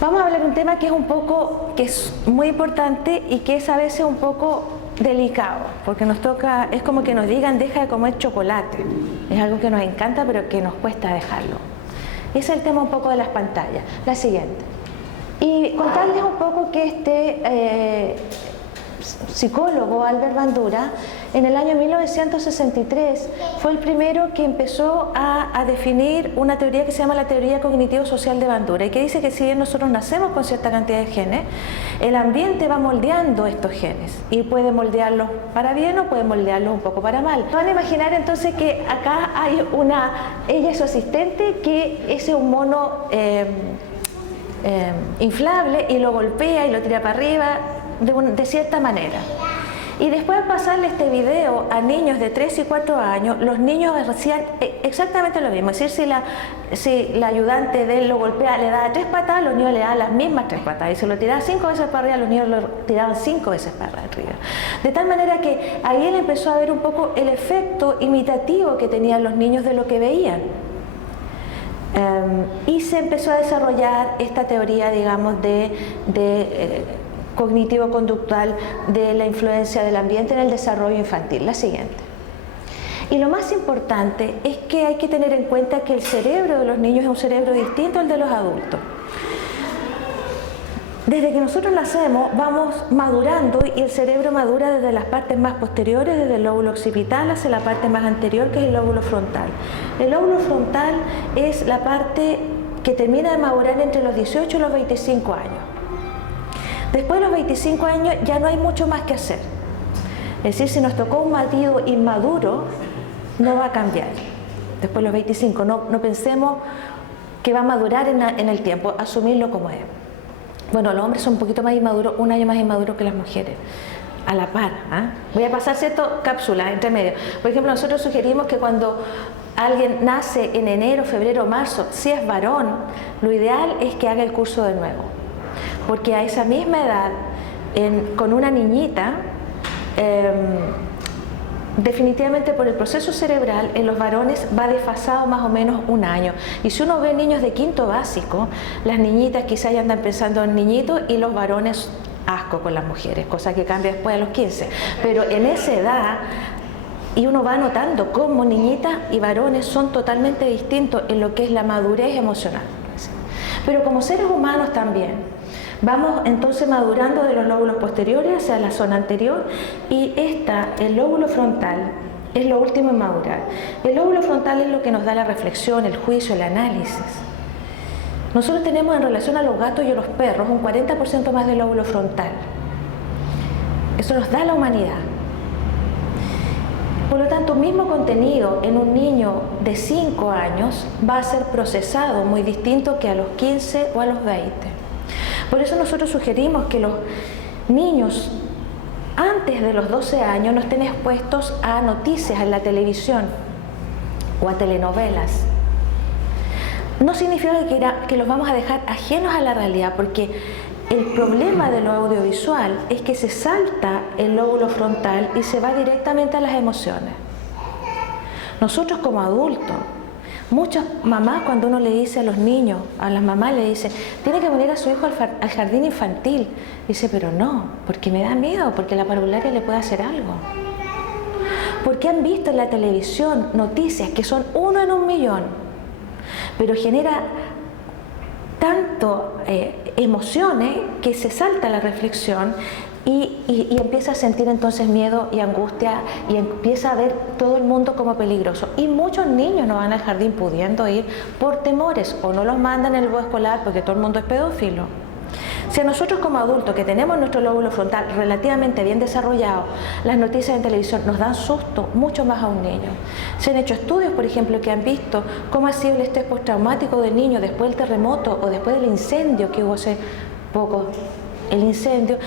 Vamos a hablar de un tema que es muy importante y que es a veces un poco delicado, porque nos toca, es como que nos digan deja de comer chocolate. Es algo que nos encanta pero que nos cuesta dejarlo. Y es el tema un poco de las pantallas. La siguiente. Y contarles un poco que este psicólogo, Albert Bandura, en el año 1963 fue el primero que empezó a definir una teoría que se llama la teoría cognitivo-social de Bandura, y que dice que si bien nosotros nacemos con cierta cantidad de genes, el ambiente va moldeando estos genes y puede moldearlos para bien o puede moldearlos un poco para mal. Van a imaginar entonces que acá hay ella es su asistente, que es un mono inflable y lo golpea y lo tira para arriba de cierta manera. Y después de pasarle este video a niños de 3 y 4 años, los niños hacían exactamente lo mismo. Es decir, si la ayudante de él lo golpea, le daba 3 patadas, los niños le daban las mismas 3 patadas. Y si lo tiraba 5 veces para arriba, los niños lo tiraban 5 veces para arriba. De tal manera que ahí él empezó a ver un poco el efecto imitativo que tenían los niños de lo que veían. Y se empezó a desarrollar esta teoría, digamos, cognitivo-conductual de la influencia del ambiente en el desarrollo infantil. La siguiente. Y lo más importante es que hay que tener en cuenta que el cerebro de los niños es un cerebro distinto al de los adultos. Desde que nosotros nacemos vamos madurando y el cerebro madura desde las partes más posteriores, desde el lóbulo occipital hacia la parte más anterior, que es el lóbulo frontal. El lóbulo frontal es la parte que termina de madurar entre los 18 y los 25 años. Después de los 25 años ya no hay mucho más que hacer. Es decir, si nos tocó un marido inmaduro, no va a cambiar. Después de los 25, no pensemos que va a madurar en el tiempo, asumirlo como es. Bueno, los hombres son un poquito más inmaduros, un año más inmaduros que las mujeres, a la par. Voy a pasar cápsulas entre medio. Por ejemplo, nosotros sugerimos que cuando alguien nace en enero, febrero o marzo, si es varón, lo ideal es que haga el curso de nuevo. Porque a esa misma edad, con una niñita, definitivamente por el proceso cerebral en los varones va desfasado más o menos un año. Y si uno ve niños de quinto básico, las niñitas quizás ya andan pensando en niñitos y los varones asco con las mujeres, cosa que cambia después a los 15. Pero en esa edad, y uno va notando cómo niñitas y varones son totalmente distintos en lo que es la madurez emocional. Pero como seres humanos también. Vamos entonces madurando de los lóbulos posteriores hacia la zona anterior, y el lóbulo frontal es lo último en madurar. El lóbulo frontal es lo que nos da la reflexión, el juicio, el análisis. Nosotros tenemos en relación a los gatos y a los perros un 40% más del lóbulo frontal. Eso nos da la humanidad. Por lo tanto, un mismo contenido en un niño de 5 años va a ser procesado muy distinto que a los 15 o a los 20. Por eso nosotros sugerimos que los niños antes de los 12 años no estén expuestos a noticias en la televisión o a telenovelas. No significa que los vamos a dejar ajenos a la realidad, porque el problema de lo audiovisual es que se salta el lóbulo frontal y se va directamente a las emociones. Nosotros como adultos, muchas mamás, cuando uno le dice a los niños, a las mamás le dicen, tiene que poner a su hijo al jardín infantil. Dice, pero no, porque me da miedo, porque la parvularia le puede hacer algo. Porque han visto en la televisión noticias que son 1 en 1.000.000, pero genera tanto emociones que se salta la reflexión y empieza a sentir entonces miedo y angustia y empieza a ver todo el mundo como peligroso. Y muchos niños no van al jardín pudiendo ir por temores, o no los mandan en el bus escolar porque todo el mundo es pedófilo. Si a nosotros como adultos, que tenemos nuestro lóbulo frontal relativamente bien desarrollado, las noticias en televisión nos dan susto, mucho más a un niño. Se han hecho estudios, por ejemplo, que han visto cómo ha sido el estrés postraumático del niño después del terremoto o después del incendio que hubo hace poco. El incendio,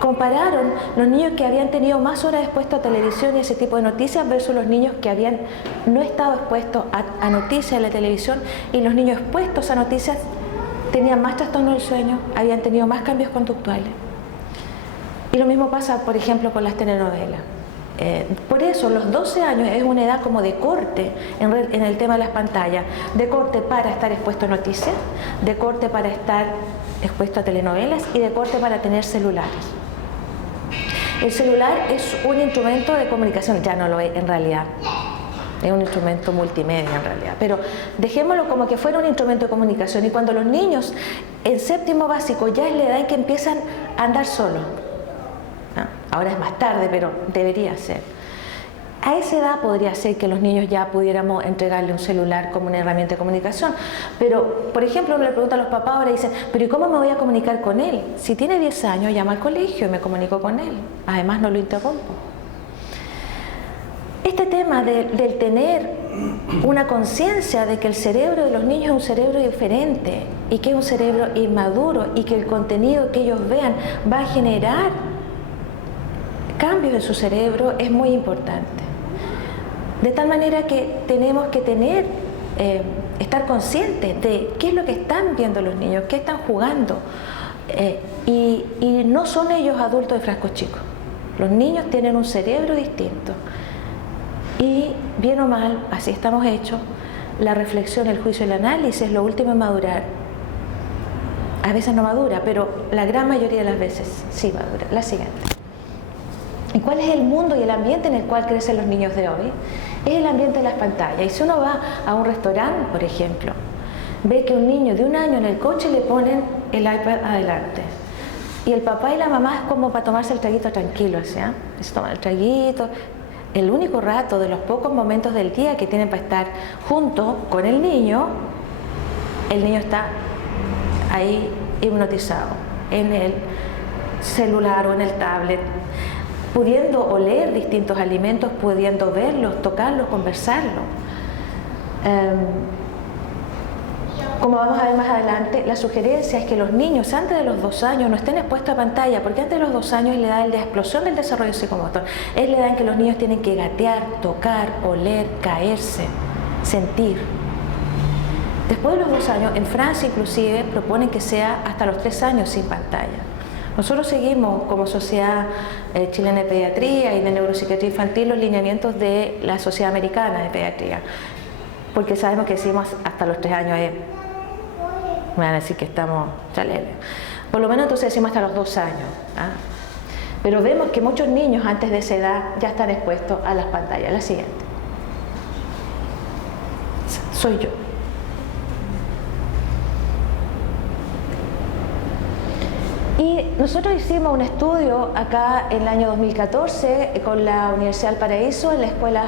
compararon los niños que habían tenido más horas expuestos a televisión y ese tipo de noticias versus los niños que habían no estado expuestos a noticias en la televisión, y los niños expuestos a noticias tenían más trastorno del sueño, habían tenido más cambios conductuales. Y lo mismo pasa, por ejemplo, con las telenovelas. Por eso los 12 años es una edad como de corte en el tema de las pantallas, de corte para estar expuesto a noticias, de corte para estar expuesto a telenovelas y de corte para tener celulares. El celular es un instrumento de comunicación, ya no lo es en realidad, es un instrumento multimedia en realidad, pero dejémoslo como que fuera un instrumento de comunicación. Y cuando los niños en séptimo básico ya es la edad en que empiezan a andar solos, ahora es más tarde, pero debería ser. A esa edad podría ser que los niños ya pudiéramos entregarle un celular como una herramienta de comunicación. Pero, por ejemplo, uno le pregunta a los papás ahora y dicen, ¿pero y cómo me voy a comunicar con él? Si tiene 10 años, llama al colegio y me comunico con él. Además, no lo interrumpo. Este tema del tener una conciencia de que el cerebro de los niños es un cerebro diferente y que es un cerebro inmaduro y que el contenido que ellos vean va a generar cambios en su cerebro es muy importante. De tal manera que tenemos que estar conscientes de qué es lo que están viendo los niños, qué están jugando. Y no son ellos adultos de frascos chicos. Los niños tienen un cerebro distinto. Y bien o mal, así estamos hechos, la reflexión, el juicio y el análisis es lo último en madurar. A veces no madura, pero la gran mayoría de las veces sí madura. La siguiente. ¿Y cuál es el mundo y el ambiente en el cual crecen los niños de hoy? Es el ambiente de las pantallas. Y si uno va a un restaurante, por ejemplo, ve que un niño de 1 año en el coche le ponen el iPad adelante. Y el papá y la mamá es como para tomarse el traguito tranquilo, ¿sí? Se toman el traguito. El único rato de los pocos momentos del día que tienen para estar junto con el niño está ahí hipnotizado en el celular o en el tablet, pudiendo oler distintos alimentos, pudiendo verlos, tocarlos, conversarlos. Como vamos a ver más adelante, la sugerencia es que los niños antes de los 2 años no estén expuestos a pantalla, porque antes de los 2 años es la edad de explosión del desarrollo psicomotor. Es la edad en que los niños tienen que gatear, tocar, oler, caerse, sentir. Después de los 2 años, en Francia inclusive proponen que sea hasta los 3 años sin pantalla. Nosotros seguimos como Sociedad Chilena de Pediatría y de Neuropsiquiatría Infantil los lineamientos de la Sociedad Americana de Pediatría, porque sabemos que decimos hasta los 3 años me van a decir que estamos chaleles. Por lo menos entonces decimos hasta los 2 años. Pero vemos que muchos niños antes de esa edad ya están expuestos a las pantallas. La siguiente. Soy yo. Y nosotros hicimos un estudio acá en el año 2014 con la Universidad del Paraíso en la escuela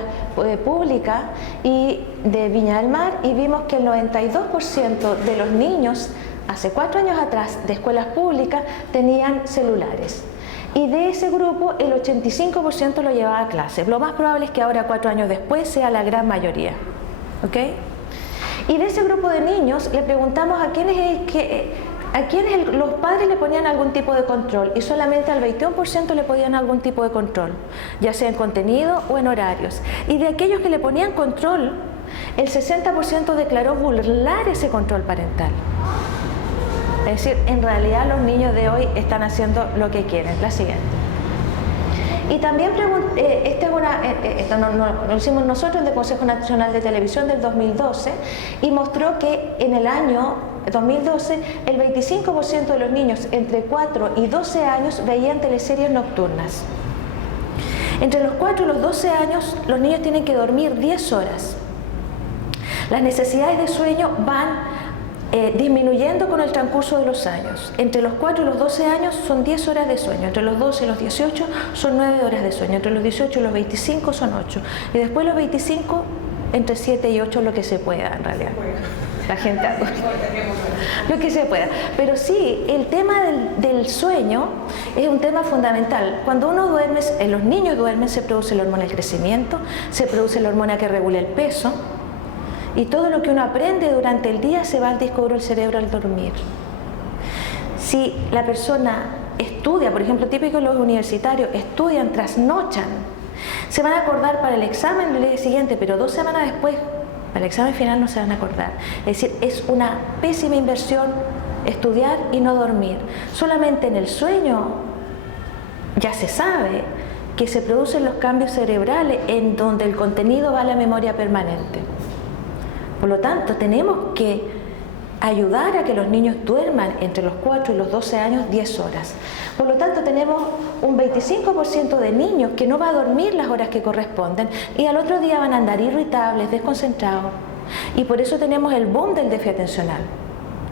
pública y de Viña del Mar, y vimos que el 92% de los niños hace 4 años atrás de escuelas públicas tenían celulares. Y de ese grupo el 85% lo llevaba a clases. Lo más probable es que ahora 4 años después sea la gran mayoría. ¿Ok? Y de ese grupo de niños le preguntamos a quiénes los padres le ponían algún tipo de control, y solamente al 21% le ponían algún tipo de control, ya sea en contenido o en horarios. Y de aquellos que le ponían control, el 60% declaró burlar ese control parental. Es decir, en realidad los niños de hoy están haciendo lo que quieren. La siguiente. Y también esto lo hicimos nosotros del Consejo Nacional de Televisión del 2012, y mostró que en el año 2012 el 25% de los niños entre 4 y 12 años veían teleseries nocturnas. Entre los 4 y los 12 años los niños tienen que dormir 10 horas. Las necesidades de sueño van disminuyendo con el transcurso de los años. Entre los 4 y los 12 años son 10 horas de sueño, entre los 12 y los 18 son 9 horas de sueño, entre los 18 y los 25 son 8, y después los 25 entre 7 y 8 lo que se pueda en realidad. La gente lo que se pueda. Pero sí, el tema del sueño es un tema fundamental. Cuando uno duerme, los niños duermen, se produce la hormona del crecimiento, se produce la hormona que regula el peso, y todo lo que uno aprende durante el día se va al disco duro del cerebro al dormir. Si la persona estudia, por ejemplo, típico de los universitarios, estudian, trasnochan, se van a acordar para el examen del día siguiente, pero 2 semanas después, para el examen final no se van a acordar. Es decir, es una pésima inversión estudiar y no dormir. Solamente en el sueño ya se sabe que se producen los cambios cerebrales en donde el contenido va a la memoria permanente. Por lo tanto, tenemos que ayudar a que los niños duerman entre los 4 y los 12 años 10 horas. Por lo tanto, tenemos un 25% de niños que no va a dormir las horas que corresponden y al otro día van a andar irritables, desconcentrados. Y por eso tenemos el boom del déficit atencional.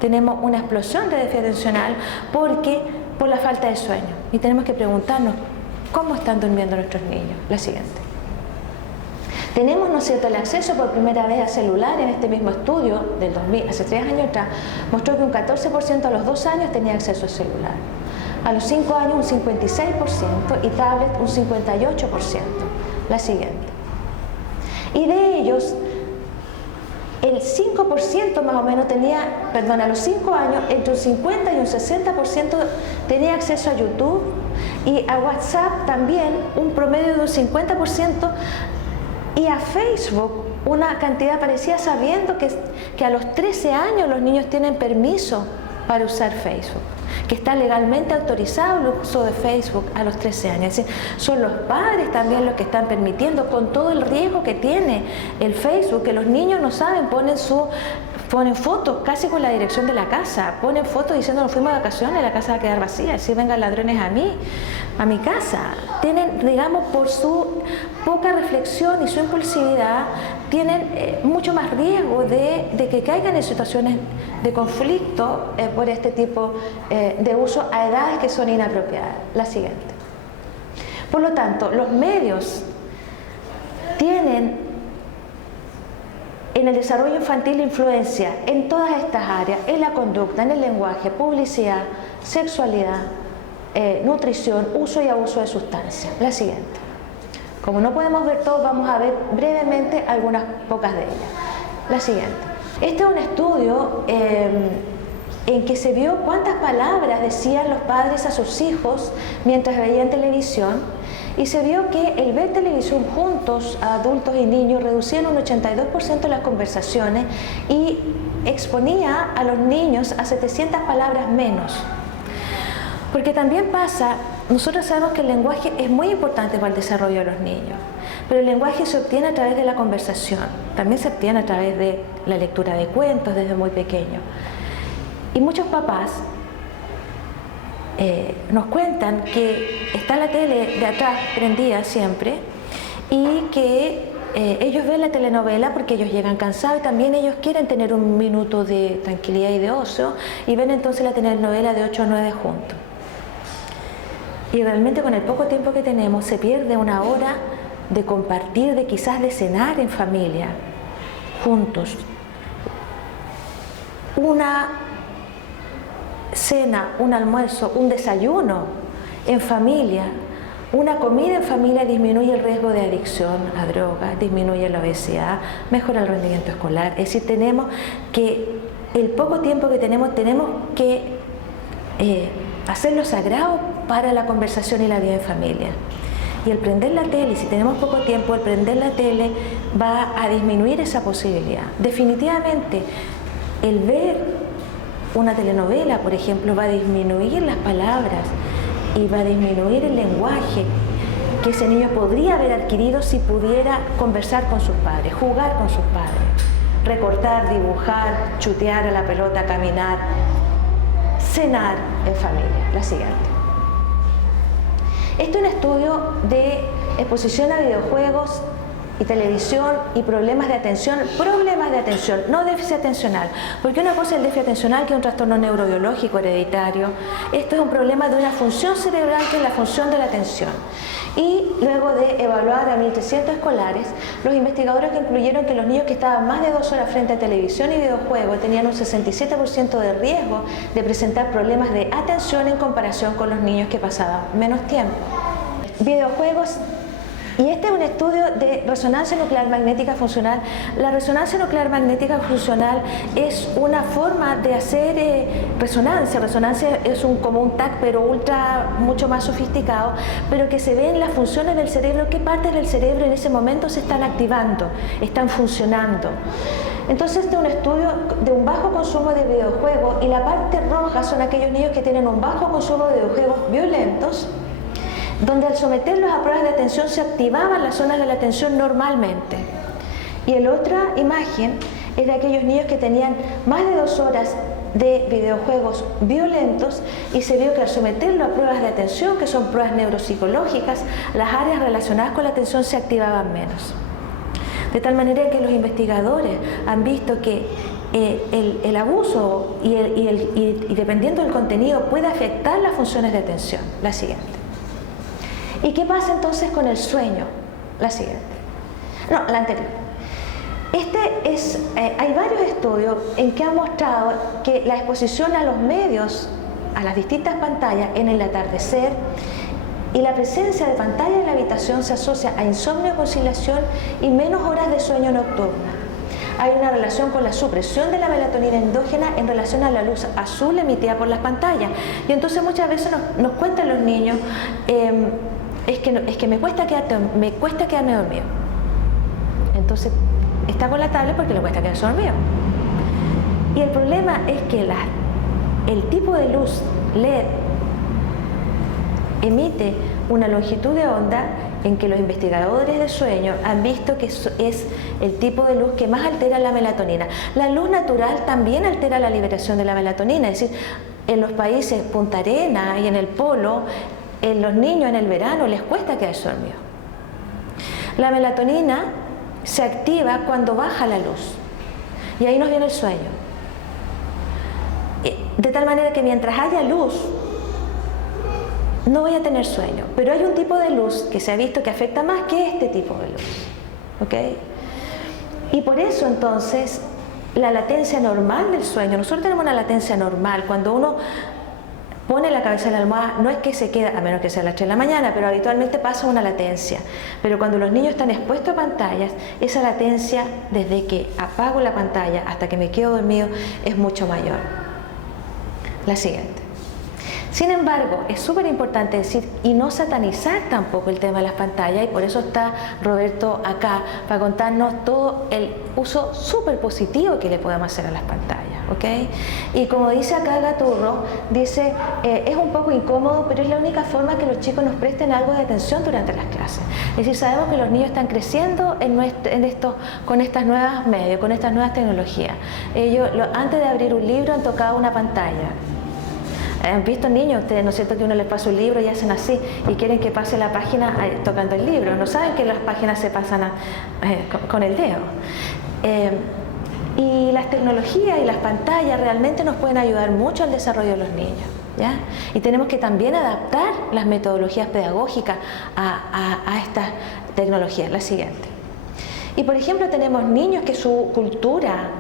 Tenemos una explosión de déficit atencional por la falta de sueño. Y tenemos que preguntarnos, ¿cómo están durmiendo nuestros niños? La siguiente. Tenemos, ¿no es cierto?, el acceso por primera vez a celular. En este mismo estudio del 2000, hace 3 años atrás, mostró que un 14% a los 2 años tenía acceso al celular. A los 5 años un 56% y tablet un 58%. La siguiente. Y de ellos, el 5% más o menos a los 5 años, entre un 50 y un 60% tenía acceso a YouTube y a WhatsApp también un promedio de un 50%. Y a Facebook una cantidad parecida, sabiendo que a los 13 años los niños tienen permiso para usar Facebook, que está legalmente autorizado el uso de Facebook a los 13 años. Es decir, son los padres también los que están permitiendo, con todo el riesgo que tiene el Facebook, que los niños no saben, ponen fotos casi con la dirección de la casa, ponen fotos diciendo nos fuimos de vacaciones, la casa va a quedar vacía, si vengan ladrones a mi casa. Tienen, digamos, por su poca reflexión y su impulsividad, tienen mucho más riesgo de que caigan en situaciones de conflicto por este tipo de uso a edades que son inapropiadas. La siguiente. Por lo tanto, los medios tienen en el desarrollo infantil influencia en todas estas áreas, en la conducta, en el lenguaje, publicidad, sexualidad, nutrición, uso y abuso de sustancias. La siguiente. Como no podemos ver todo, vamos a ver brevemente algunas pocas de ellas. La siguiente. Este es un estudio en que se vio cuántas palabras decían los padres a sus hijos mientras veían televisión. Y se vio que el ver televisión juntos, a adultos y niños, reducían un 82% las conversaciones y exponía a los niños a 700 palabras menos. Porque también pasa, nosotros sabemos que el lenguaje es muy importante para el desarrollo de los niños, pero el lenguaje se obtiene a través de la conversación, también se obtiene a través de la lectura de cuentos desde muy pequeño. Y muchos papás nos cuentan que está la tele de atrás prendida siempre y que ellos ven la telenovela porque ellos llegan cansados y también ellos quieren tener un minuto de tranquilidad y de ocio y ven entonces la telenovela de 8 a 9 juntos. Y realmente con el poco tiempo que tenemos se pierde una hora de compartir, de quizás de cenar en familia, juntos. Una cena, un almuerzo, un desayuno en familia, una comida en familia disminuye el riesgo de adicción a drogas, disminuye la obesidad, mejora el rendimiento escolar. Es decir, tenemos que, el poco tiempo que tenemos que hacerlo sagrado para la conversación y la vida en familia. Y el prender la tele, si tenemos poco tiempo, el prender la tele va a disminuir esa posibilidad. Definitivamente, el ver una telenovela, por ejemplo, va a disminuir las palabras y va a disminuir el lenguaje que ese niño podría haber adquirido si pudiera conversar con sus padres, jugar con sus padres, recortar, dibujar, chutear a la pelota, caminar, cenar en familia. La siguiente. Este es un estudio de exposición a videojuegos y televisión y problemas de atención, no déficit atencional, porque una cosa es el déficit atencional, que es un trastorno neurobiológico hereditario. Esto es un problema de una función cerebral que es la función de la atención. Y luego de evaluar a 1.300 escolares, los investigadores concluyeron que los niños que estaban más de 2 horas frente a televisión y videojuegos tenían un 67% de riesgo de presentar problemas de atención en comparación con los niños que pasaban menos tiempo. Videojuegos. Y este es un estudio de resonancia nuclear magnética funcional. La resonancia nuclear magnética funcional es una forma de hacer resonancia. Resonancia es como un TAC, pero mucho más sofisticado, pero que se ve en las funciones del cerebro, qué partes del cerebro en ese momento se están activando, están funcionando. Entonces este es un estudio de un bajo consumo de videojuegos, y la parte roja son aquellos niños que tienen un bajo consumo de videojuegos violentos, donde al someterlos a pruebas de atención se activaban las zonas de la atención normalmente. Y la otra imagen es de aquellos niños que tenían más de 2 horas de videojuegos violentos y se vio que al someterlo a pruebas de atención, que son pruebas neuropsicológicas, las áreas relacionadas con la atención se activaban menos. De tal manera que los investigadores han visto que el abuso y dependiendo del contenido puede afectar las funciones de atención. La siguiente. ¿Y qué pasa entonces con el sueño? La siguiente. No, la anterior. Hay varios estudios en que han mostrado que la exposición a los medios, a las distintas pantallas en el atardecer y la presencia de pantalla en la habitación se asocia a insomnio, conciliación y menos horas de sueño nocturna. Hay una relación con la supresión de la melatonina endógena en relación a la luz azul emitida por las pantallas. Y entonces muchas veces nos cuentan los niños, es que me cuesta quedarme dormido. Entonces está con la tablet porque le cuesta quedarse dormido. Y el problema es que el tipo de luz LED emite una longitud de onda en que los investigadores de sueño han visto que es el tipo de luz que más altera la melatonina. La luz natural también altera la liberación de la melatonina, es decir, en los países Punta Arenas y en el Polo, los niños en el verano les cuesta quedarse dormidos. La melatonina se activa cuando baja la luz y ahí nos viene el sueño. De tal manera que mientras haya luz, no voy a tener sueño, pero hay un tipo de luz que se ha visto que afecta más que este tipo de luz, ¿ok? Y por eso entonces la latencia normal del sueño, nosotros tenemos una latencia normal, cuando uno pone la cabeza en la almohada, no es que se queda, a menos que sea a las 3 de la mañana, pero habitualmente pasa una latencia. Pero cuando los niños están expuestos a pantallas, esa latencia desde que apago la pantalla hasta que me quedo dormido es mucho mayor. La siguiente. Sin embargo, es súper importante decir y no satanizar tampoco el tema de las pantallas, y por eso está Roberto acá para contarnos todo el uso súper positivo que le podemos hacer a las pantallas, ¿ok? Y como dice acá Gaturro, dice, es un poco incómodo, pero es la única forma que los chicos nos presten algo de atención durante las clases. Es decir, sabemos que los niños están creciendo con estas nuevas medios, con estas nuevas tecnologías. Ellos, antes de abrir un libro, han tocado una pantalla. ¿Han visto niños ustedes, no es cierto, que uno les pasa un libro y hacen así y quieren que pase la página tocando el libro? No saben que las páginas se pasan con el dedo. Y las tecnologías y las pantallas realmente nos pueden ayudar mucho al desarrollo de los niños, ¿ya? Y tenemos que también adaptar las metodologías pedagógicas a estas tecnologías. La siguiente. Y por ejemplo tenemos niños que su cultura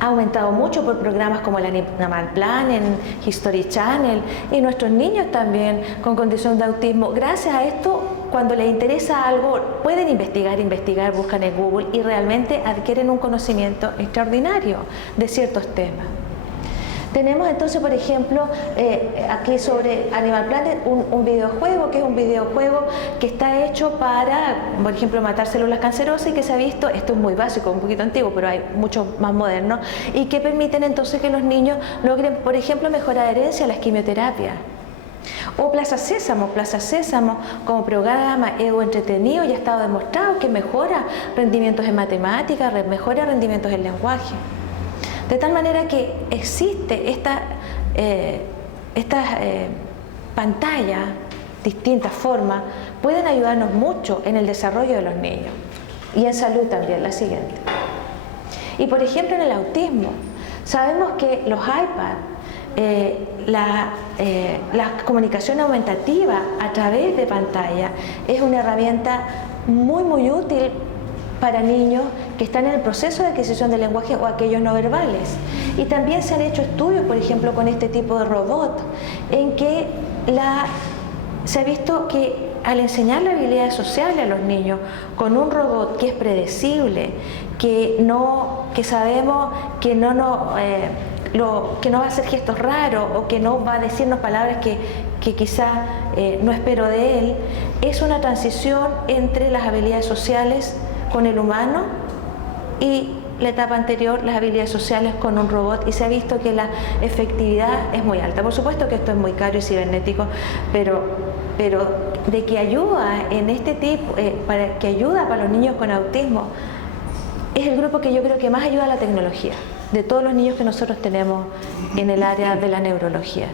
ha aumentado mucho por programas como el Animal Planet, History Channel, y nuestros niños también con condición de autismo. Gracias a esto, cuando les interesa algo, pueden investigar, buscan en Google y realmente adquieren un conocimiento extraordinario de ciertos temas. Tenemos entonces, por ejemplo, aquí sobre Animal Planet un videojuego, que es un videojuego que está hecho para, por ejemplo, matar células cancerosas y que se ha visto, esto es muy básico, un poquito antiguo, pero hay muchos más modernos, y que permiten entonces que los niños logren, por ejemplo, mejor adherencia a las quimioterapias. O Plaza Sésamo como programa entretenido, ya ha estado demostrado que mejora rendimientos en matemáticas, mejora rendimientos en lenguaje. De tal manera que existe estas pantallas, distintas formas, pueden ayudarnos mucho en el desarrollo de los niños y en salud también. La siguiente. Y por ejemplo en el autismo, sabemos que los iPads, la comunicación aumentativa a través de pantalla es una herramienta muy útil para niños que están en el proceso de adquisición del lenguaje o aquellos no verbales. Y también se han hecho estudios, por ejemplo, con este tipo de robot, en que se ha visto que al enseñar las habilidades sociales a los niños con un robot que es predecible, que sabemos que no va a hacer gestos raros o que no va a decirnos palabras que quizá no espero de él, es una transición entre las habilidades sociales con el humano y la etapa anterior, las habilidades sociales con un robot, y se ha visto que la efectividad es muy alta. Por supuesto que esto es muy caro y cibernético, pero de que ayuda en este tipo, que ayuda para los niños con autismo, es el grupo que yo creo que más ayuda a la tecnología, de todos los niños que nosotros tenemos en el área de la neurología.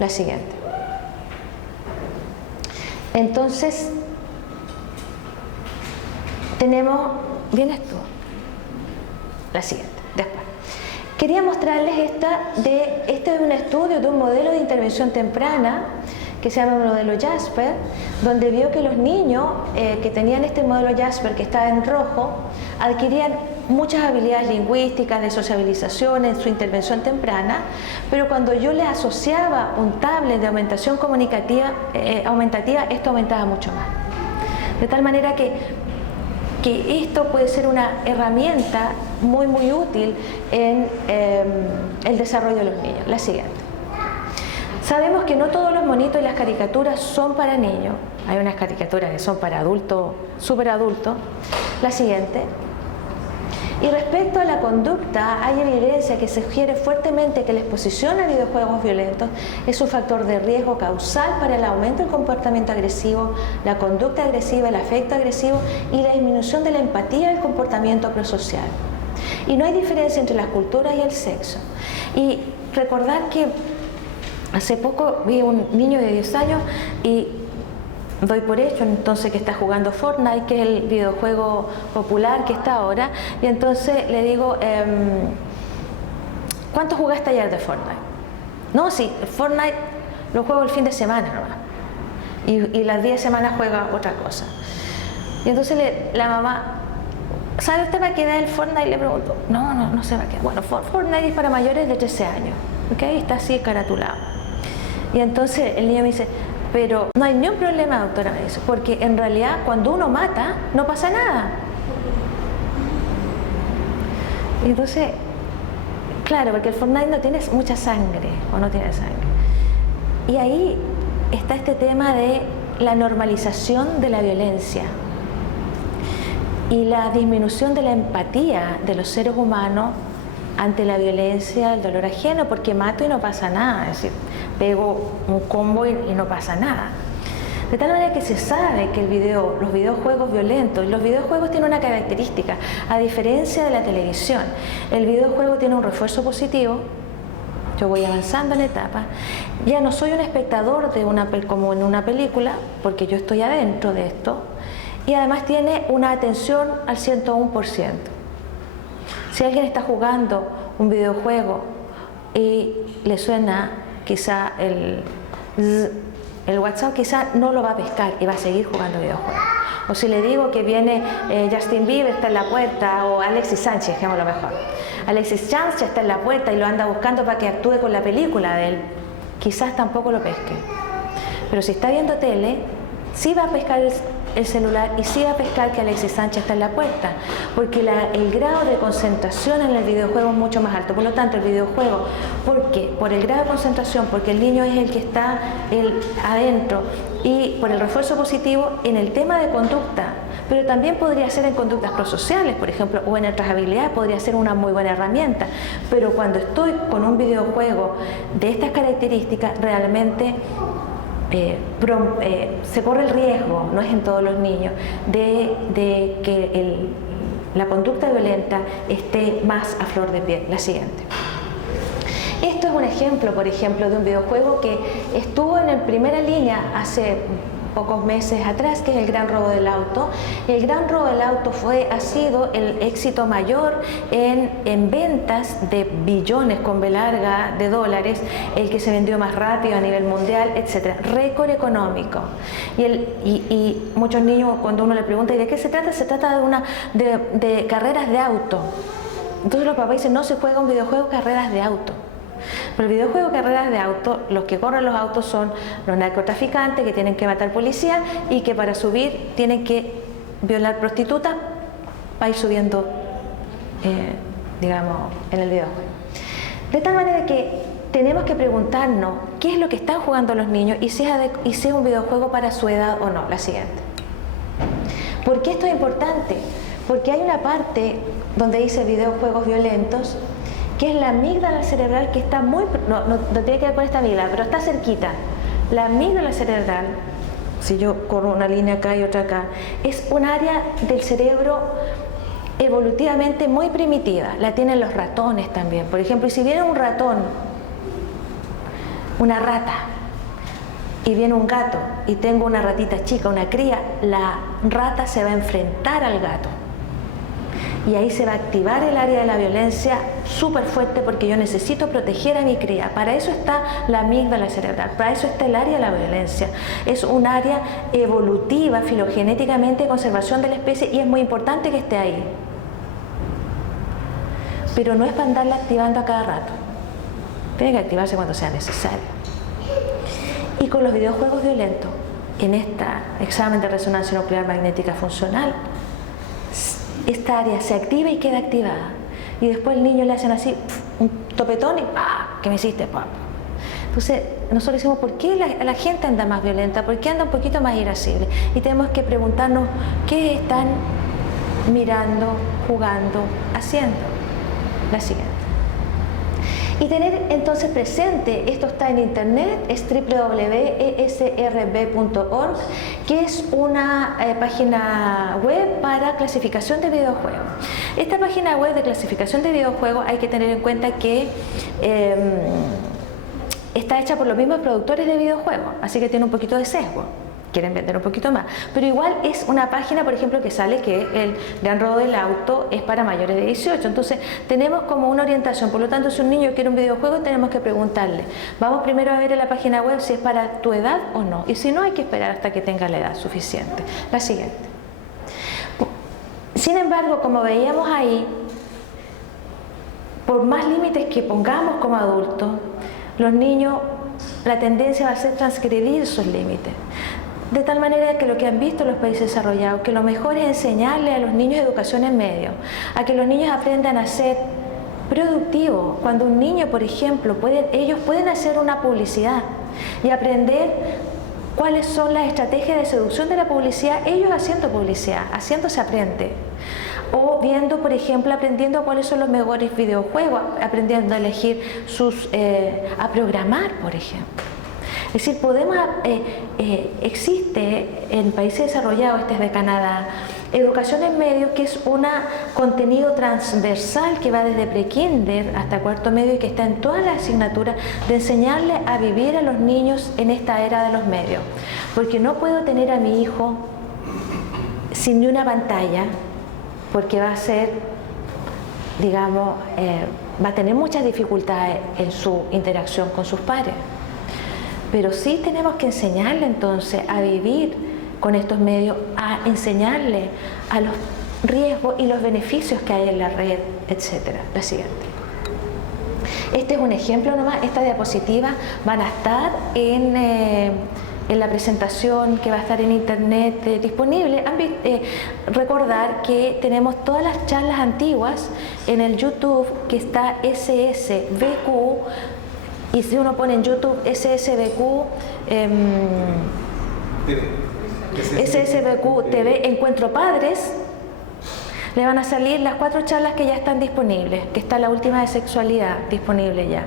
La siguiente. Entonces, tenemos, ¿vienes tú? La siguiente, después. Quería mostrarles este es un estudio de un modelo de intervención temprana que se llama modelo Jasper, donde vio que los niños que tenían este modelo Jasper, que está en rojo, adquirían muchas habilidades lingüísticas, de sociabilización en su intervención temprana, pero cuando yo le asociaba un tablet de aumentación comunicativa aumentativa, esto aumentaba mucho más. De tal manera que esto puede ser una herramienta muy útil en el desarrollo de los niños. La siguiente. Sabemos que no todos los monitos y las caricaturas son para niños. Hay unas caricaturas que son para adultos, súper adultos. La siguiente. Y respecto a la conducta, hay evidencia que sugiere fuertemente que la exposición a videojuegos violentos es un factor de riesgo causal para el aumento del comportamiento agresivo, la conducta agresiva, el afecto agresivo y la disminución de la empatía y el comportamiento prosocial. Y no hay diferencia entre las culturas y el sexo. Y recordar que hace poco vi un niño de 10 años y doy por hecho entonces que está jugando Fortnite, que es el videojuego popular que está ahora, y entonces le digo, ¿cuánto jugaste ayer de Fortnite? No, sí, Fortnite lo juego el fin de semana nomás, y las 10 semanas juega otra cosa. Y entonces la mamá, ¿sabe usted para qué edad el Fortnite? Le pregunto. No se va a quedar. Bueno, Fortnite es para mayores de 13 años, ¿ok? Está así caratulado. Y entonces el niño me dice, pero no hay ni un problema, doctora, me dice, porque en realidad cuando uno mata no pasa nada. Y entonces, claro, porque el Fortnite no tiene mucha sangre, o no tiene sangre. Y ahí está este tema de la normalización de la violencia y la disminución de la empatía de los seres humanos ante la violencia, el dolor ajeno, porque mato y no pasa nada, es decir, pego un combo y no pasa nada. De tal manera que se sabe que los videojuegos violentos, los videojuegos tienen una característica, a diferencia de la televisión, el videojuego tiene un refuerzo positivo. Yo voy avanzando en etapa, ya no soy un espectador como en una película, porque yo estoy adentro de esto, y además tiene una atención al 101%. Si alguien está jugando un videojuego y le suena quizá el WhatsApp, quizá no lo va a pescar y va a seguir jugando videojuegos. O si le digo que viene Justin Bieber, está en la puerta, o Alexis Sánchez, digamos lo mejor. Alexis Sánchez está en la puerta y lo anda buscando para que actúe con la película de él, quizás tampoco lo pesque. Pero si está viendo tele, sí va a pescar el celular y sí va a pescar que Alexis Sánchez está en la puerta, porque el grado de concentración en el videojuego es mucho más alto. Por lo tanto, el videojuego, ¿por qué? Por el grado de concentración, porque el niño es el que está adentro, y por el refuerzo positivo en el tema de conducta, pero también podría ser en conductas prosociales, por ejemplo, o en otras habilidades, podría ser una muy buena herramienta. Pero cuando estoy con un videojuego de estas características, realmente se corre el riesgo, no es en todos los niños, de que la conducta violenta esté más a flor de piel. La siguiente. Esto es un ejemplo, por ejemplo, de un videojuego que estuvo en primera línea hace pocos meses atrás, que es el Gran Robo del Auto. El Gran Robo del Auto ha sido el éxito mayor en ventas de billones con B larga de dólares, el que se vendió más rápido a nivel mundial, etcétera. Récord económico. Y muchos niños, cuando uno le pregunta ¿y de qué se trata? Se trata de carreras de auto. Entonces los papás dicen, no se juega un videojuego carreras de auto. Pero el videojuego carreras de auto, los que corren los autos son los narcotraficantes que tienen que matar policías y que para subir tienen que violar prostitutas para ir subiendo, digamos, en el videojuego. De tal manera que tenemos que preguntarnos qué es lo que están jugando los niños y si es un videojuego para su edad o no. La siguiente. ¿Por qué esto es importante? Porque hay una parte donde dice videojuegos violentos, que es la amígdala cerebral, que está no tiene que ver con esta amígdala, pero está cerquita. La amígdala cerebral si yo corro una línea acá y otra acá, es un área del cerebro evolutivamente muy primitiva, la tienen los ratones también. Por ejemplo, si viene un ratón, una rata, y viene un gato y tengo una ratita chica, una cría, la rata se va a enfrentar al gato. Y ahí se va a activar el área de la violencia súper fuerte porque yo necesito proteger a mi cría. Para eso está la amígdala cerebral, para eso está el área de la violencia. Es un área evolutiva, filogenéticamente, de conservación de la especie y es muy importante que esté ahí. Pero no es para andarla activando a cada rato. Tiene que activarse cuando sea necesario. Y con los videojuegos violentos, en este examen de resonancia nuclear magnética funcional, esta área se activa y queda activada. Y después el niño le hacen así, un topetón y ¡pah! ¿Qué me hiciste, papá? Entonces, nosotros decimos, ¿por qué la gente anda más violenta? ¿Por qué anda un poquito más irascible? Y tenemos que preguntarnos, ¿qué están mirando, jugando, haciendo? La siguiente. Y tener entonces presente, esto está en internet, es www.esrb.org, que es una página web para clasificación de videojuegos. Esta página web de clasificación de videojuegos hay que tener en cuenta que está hecha por los mismos productores de videojuegos, así que tiene un poquito de sesgo. Quieren vender un poquito más, pero igual es una página, por ejemplo, que sale que el Gran Robo del Auto es para mayores de 18, entonces tenemos como una orientación. Por lo tanto, si un niño quiere un videojuego, tenemos que preguntarle, vamos primero a ver en la página web si es para tu edad o no, y si no, hay que esperar hasta que tenga la edad suficiente. La siguiente. Sin embargo, como veíamos ahí, por más límites que pongamos como adultos, los niños, la tendencia va a ser transgredir sus límites. De tal manera que lo que han visto los países desarrollados, que lo mejor es enseñarle a los niños educación en medio, a que los niños aprendan a ser productivos. Cuando un niño, por ejemplo, ellos pueden hacer una publicidad y aprender cuáles son las estrategias de seducción de la publicidad, ellos haciendo publicidad, haciendo se aprende. O viendo, por ejemplo, aprendiendo cuáles son los mejores videojuegos, aprendiendo a elegir a programar, por ejemplo. Es decir, existe en países desarrollados, este es de Canadá, educación en medio, que es un contenido transversal que va desde pre-kinder hasta cuarto medio y que está en todas las asignaturas, de enseñarle a vivir a los niños en esta era de los medios. Porque no puedo tener a mi hijo sin ni una pantalla, porque va a ser, digamos, va a tener muchas dificultades en su interacción con sus pares. Pero sí tenemos que enseñarle entonces a vivir con estos medios, a enseñarle a los riesgos y los beneficios que hay en la red, etc. La siguiente. Este es un ejemplo nomás, estas diapositivas van a estar en la presentación que va a estar en internet disponible. Recordar que tenemos todas las charlas antiguas en el YouTube, que está SSBQ. Y si uno pone en YouTube SSBQ TV Encuentro Padres, le van a salir las 4 charlas que ya están disponibles, que está la última de sexualidad disponible ya.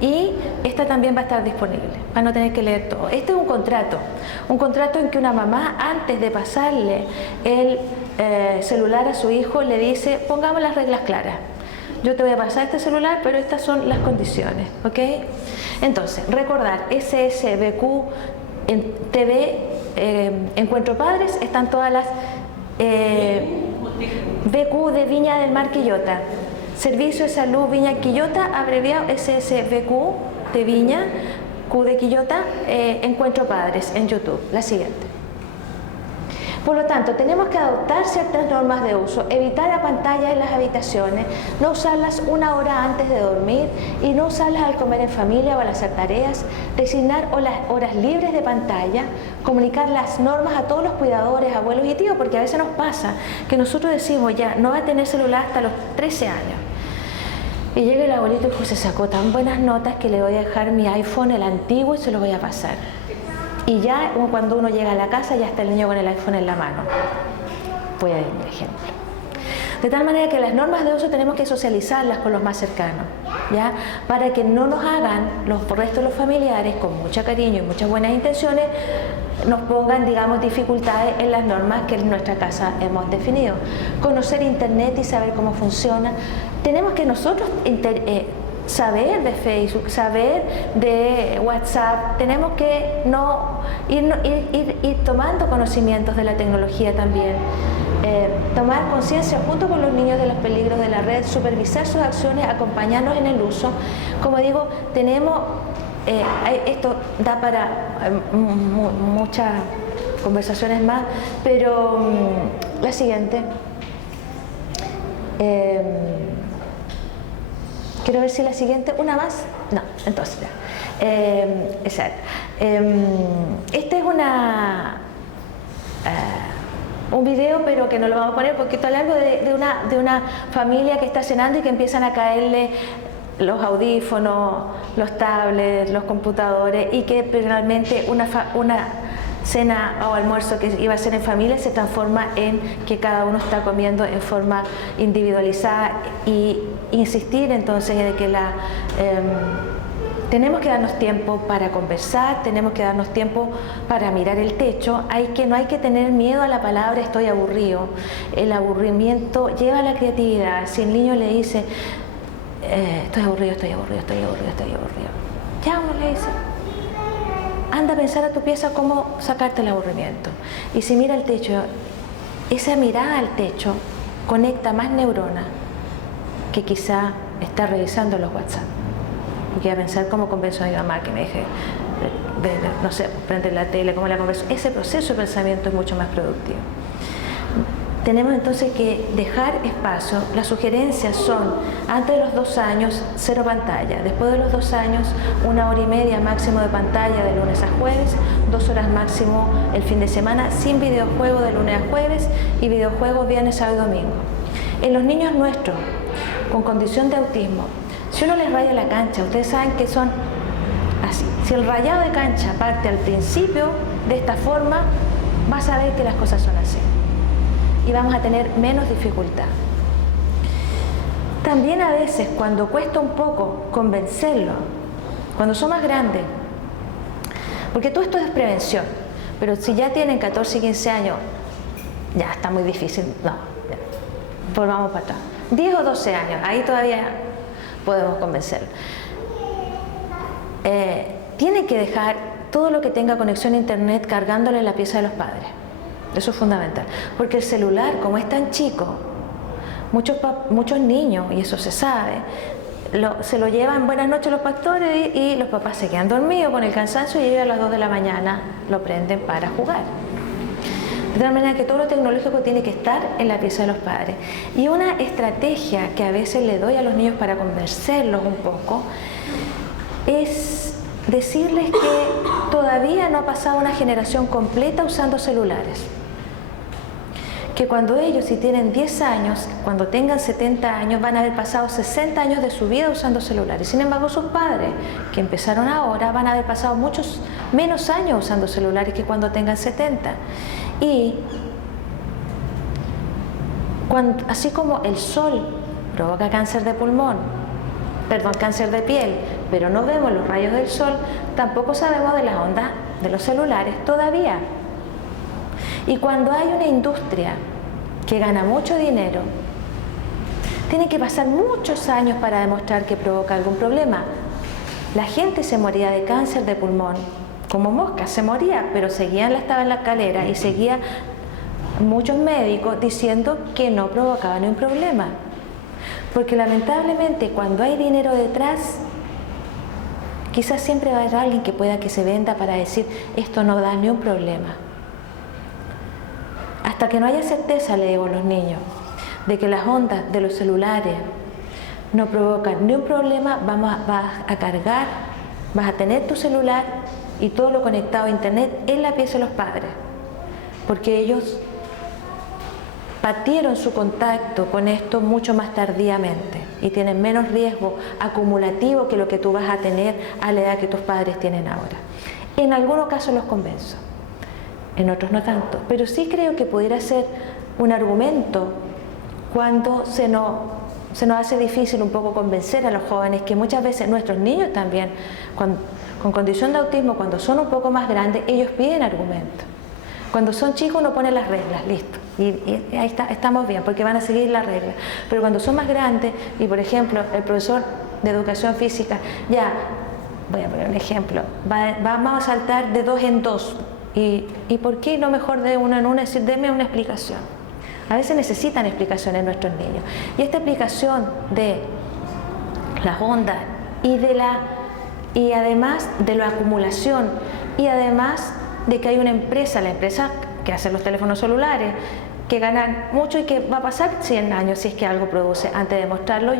Y esta también va a estar disponible, para no tener que leer todo. Este es un contrato en que una mamá, antes de pasarle el celular a su hijo, le dice, pongamos las reglas claras. Yo te voy a pasar este celular, pero estas son las condiciones, ¿ok? Entonces, recordar, SSBQ en TV, Encuentro Padres, están todas las BQ de Viña del Mar Quillota. Servicio de Salud Viña Quillota, abreviado SSBQ de Viña, Q de Quillota, Encuentro Padres en YouTube. La siguiente. Por lo tanto, tenemos que adoptar ciertas normas de uso, evitar la pantalla en las habitaciones, no usarlas una hora antes de dormir y no usarlas al comer en familia o al hacer tareas, designar horas libres de pantalla, comunicar las normas a todos los cuidadores, abuelos y tíos, porque a veces nos pasa que nosotros decimos ya, no va a tener celular hasta los 13 años. Y llega el abuelito y dijo, se sacó tan buenas notas que le voy a dejar mi iPhone, el antiguo, y se lo voy a pasar. Y ya cuando uno llega a la casa ya está el niño con el iPhone en la mano. Voy a dar un ejemplo. De tal manera que las normas de uso tenemos que socializarlas con los más cercanos, ¿ya? Para que no nos hagan los restos de los familiares, con mucho cariño y muchas buenas intenciones, nos pongan, digamos, dificultades en las normas que en nuestra casa hemos definido. Conocer Internet y saber cómo funciona. Tenemos que nosotros saber de Facebook, saber de WhatsApp. Tenemos que ir tomando conocimientos de la tecnología también. Tomar conciencia junto con los niños de los peligros de la red, supervisar sus acciones, acompañarnos en el uso. Como digo, tenemos, esto da para muchas conversaciones más, pero la siguiente. Quiero ver si la siguiente, una más. No, entonces ya. Exacto. Este es un video, pero que no lo vamos a poner un poquito largo, de una familia que está cenando y que empiezan a caerle los audífonos, los tablets, los computadores, y que realmente una cena o almuerzo que iba a ser en familia se transforma en que cada uno está comiendo en forma individualizada, y insistir entonces en que tenemos que darnos tiempo para conversar, tenemos que darnos tiempo para mirar el techo. No hay que tener miedo a la palabra estoy aburrido. El aburrimiento lleva a la creatividad. Si el niño le dice estoy aburrido, ya uno le dice, anda a pensar a tu pieza cómo sacarte el aburrimiento. Y si mira el techo, esa mirada al techo conecta más neuronas que quizá está revisando los WhatsApp. Porque a pensar cómo convenzo a mi mamá que me deje, no sé, prender la tele, cómo la converso. Ese proceso de pensamiento es mucho más productivo. Tenemos entonces que dejar espacio. Las sugerencias son, antes de los 2 años, 0 pantalla. Después de los 2 años, 1 hora y media máximo de pantalla de lunes a jueves, 2 horas máximo el fin de semana, sin videojuegos de lunes a jueves y videojuegos viernes, sábado y domingo. En los niños nuestros, con condición de autismo, si uno les raya la cancha, ustedes saben que son así. Si el rayado de cancha parte al principio de esta forma, vas a ver que las cosas son así. Y vamos a tener menos dificultad. También a veces, cuando cuesta un poco convencerlo, cuando son más grandes, porque todo esto es prevención, pero si ya tienen 14 y 15 años, ya está muy difícil. No, volvamos para atrás. 10 o 12 años, ahí todavía podemos convencerlo. Tienen que dejar todo lo que tenga conexión a Internet cargándole en la pieza de los padres. Eso es fundamental, porque el celular, como es tan chico, muchos niños, y eso se sabe, se lo llevan buenas noches los pastores y los papás se quedan dormidos con el cansancio y ellos a las 2 de la mañana lo prenden para jugar. De tal manera que todo lo tecnológico tiene que estar en la pieza de los padres. Y una estrategia que a veces le doy a los niños para convencerlos un poco es decirles que todavía no ha pasado una generación completa usando celulares. Que cuando ellos, si tienen 10 años, cuando tengan 70 años, van a haber pasado 60 años de su vida usando celulares. Sin embargo, sus padres, que empezaron ahora, van a haber pasado muchos menos años usando celulares que cuando tengan 70. Y así como el sol provoca cáncer de pulmón, cáncer de piel, pero no vemos los rayos del sol, tampoco sabemos de las ondas de los celulares todavía. Y cuando hay una industria que gana mucho dinero, tiene que pasar muchos años para demostrar que provoca algún problema. La gente se moría de cáncer de pulmón, como moscas, se moría, pero estaba en la escalera y seguía muchos médicos diciendo que no provocaba ningún problema. Porque lamentablemente cuando hay dinero detrás, quizás siempre va a haber alguien que pueda que se venda para decir esto no da ni un problema. Hasta que no haya certeza, le digo a los niños, de que las ondas de los celulares no provocan ni un problema, vas a cargar, vas a tener tu celular y todo lo conectado a Internet en la pieza de los padres, porque ellos partieron su contacto con esto mucho más tardíamente y tienen menos riesgo acumulativo que lo que tú vas a tener a la edad que tus padres tienen ahora. En algunos casos los convenzo, en otros no tanto, pero sí creo que pudiera ser un argumento cuando se nos hace difícil un poco convencer a los jóvenes, que muchas veces nuestros niños también, con condición de autismo, cuando son un poco más grandes, ellos piden argumentos. Cuando son chicos uno pone las reglas, listo, y ahí estamos bien, porque van a seguir las reglas. Pero cuando son más grandes, y por ejemplo, el profesor de educación física, ya, voy a poner un ejemplo, vamos a saltar de 2 en 2, y ¿por qué no mejor de 1 en 1? Es decir, deme una explicación. A veces necesitan explicaciones nuestros niños, y esta explicación de las ondas, y además de la acumulación, y además de que hay una empresa, la empresa que hace los teléfonos celulares, que ganan mucho y que va a pasar 100 años si es que algo produce. Antes de mostrarlo,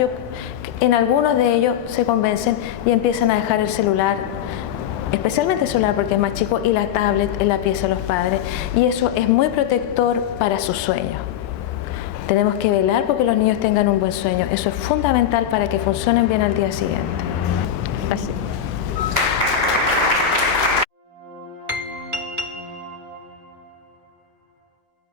en algunos de ellos se convencen y empiezan a dejar el celular, especialmente el celular porque es más chico, y la tablet en la pieza de los padres, y eso es muy protector para sus sueños. Tenemos que velar porque los niños tengan un buen sueño, eso es fundamental para que funcionen bien al día siguiente.